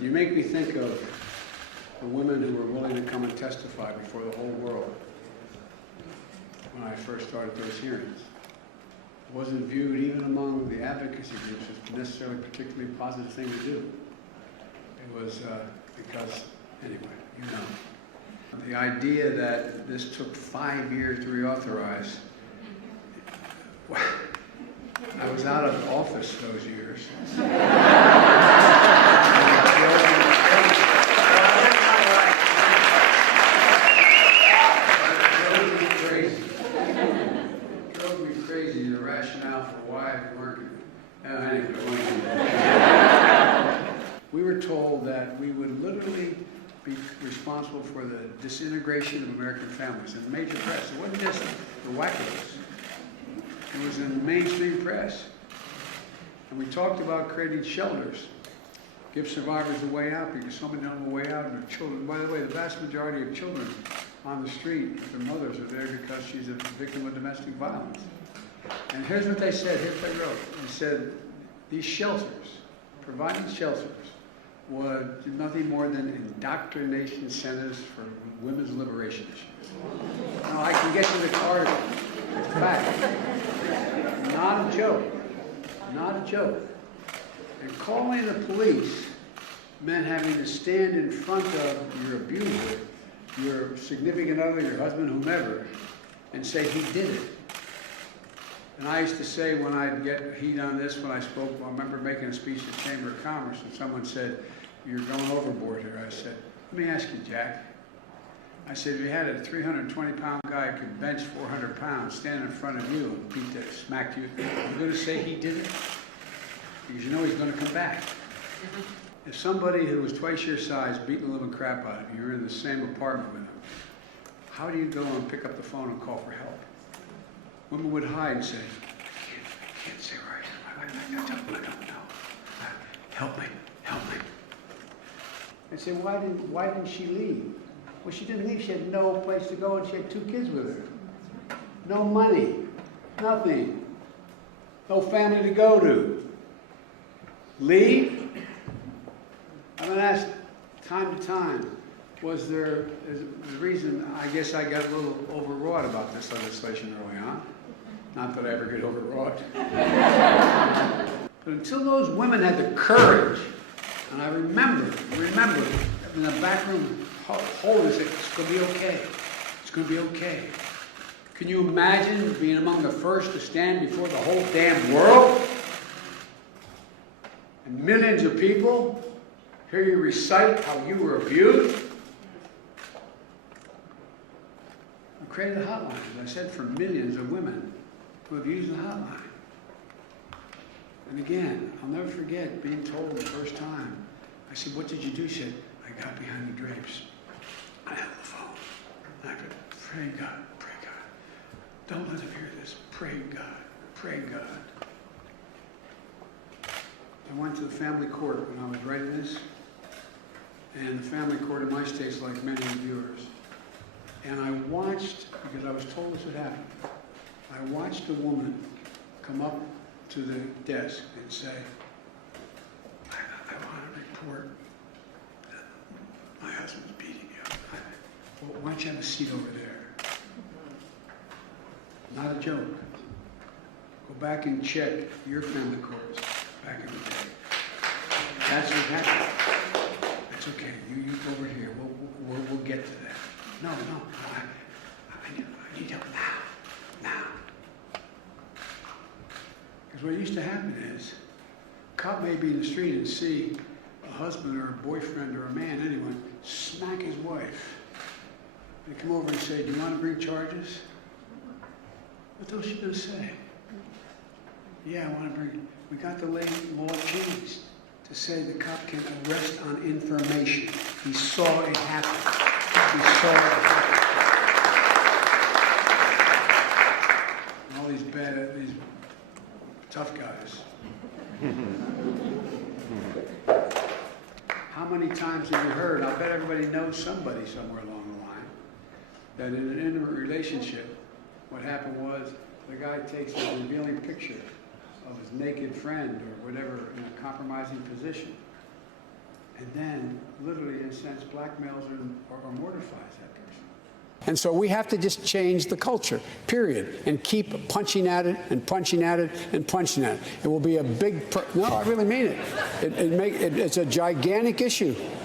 You make me think of the women who were willing to come and testify before the whole world when I first started those hearings. It wasn't viewed even among the advocacy groups as necessarily a particularly positive thing to do. It was because, anyway, you know. The idea that this took 5 years to reauthorize, I was out of office those years. Drove me crazy, the rationale for why it weren't. Anyway, we were told that we would literally be responsible for the disintegration of American families in the major press. It wasn't just the wackadoos. It was in the mainstream press. And we talked about creating shelters, give survivors a way out, because so many don't have a way out, and their children. By the way, the vast majority of children on the street, their mothers are there because she's a victim of domestic violence. And here's what they said, here's what they wrote. They said, these shelters, providing shelters, was nothing more than indoctrination centers for women's liberation issues. Now, I can get to the article. It's fact. Not a joke. Not a joke. And calling the police meant having to stand in front of your abuser, your significant other, your husband, whomever, and say he did it. And I used to say when I'd get heat on this when I spoke, I remember making a speech at the Chamber of Commerce, and someone said, "You're going overboard here." I said, "Let me ask you, Jack." I said, if you had a 320-pound guy who could bench 400 pounds stand in front of you and beat that, smack you, you're going to say he did it? Because you know he's going to come back. If somebody who was twice your size beating the living crap out of you, you're in the same apartment with him, how do you go and pick up the phone and call for help? Women would hide and say, I can't say right. I don't know. Help me. I'd say, why didn't she leave? Well, she didn't leave. She had no place to go, and she had 2 kids with her. No money. Nothing. No family to go to. Leave? I've been asked time to time, was there a reason, I guess I got a little overwrought about this legislation early on. Not that I ever get overwrought. But until those women had the courage, and I remember in the back room, holding it, it's going to be okay. It's going to be okay. Can you imagine being among the first to stand before the whole damn world? And millions of people hear you recite how you were abused? I created a hotline, as I said, for millions of women who have used the hotline. And again, I'll never forget being told the first time. I said, what did you do? She said, I got behind the drapes. I held the phone. And I could pray God. Don't let him hear this. Pray God. I went to the family court when I was writing this. And the family court in my state is like many of yours. And I watched, because I was told this would happen, I watched a woman come up to the desk and say, I want to report that my husband's beating you. Well, why don't you have a seat over there? Not a joke. Go back and check your family courts back in the day. That's what happened. It's okay. You go over here. We'll get to that. No. I need help now. Because what used to happen is, a cop may be in the street and see a husband or a boyfriend or a man, anyone, smack his wife. They come over and say, do you want to bring charges? What else are you going to say? Yeah, I want to bring, we got the law changed to say the cop can arrest on information. He saw it happen. And all these tough guys. How many times have you heard, I bet everybody knows somebody somewhere along the line, that in an intimate relationship, what happened was the guy takes a revealing picture of his naked friend or whatever in a compromising position. and then literally, in a sense, blackmails or mortifies that person. And so we have to just change the culture, period, and keep punching at it and punching at it and punching at it. It will be a big, no, I really mean it. It's a gigantic issue.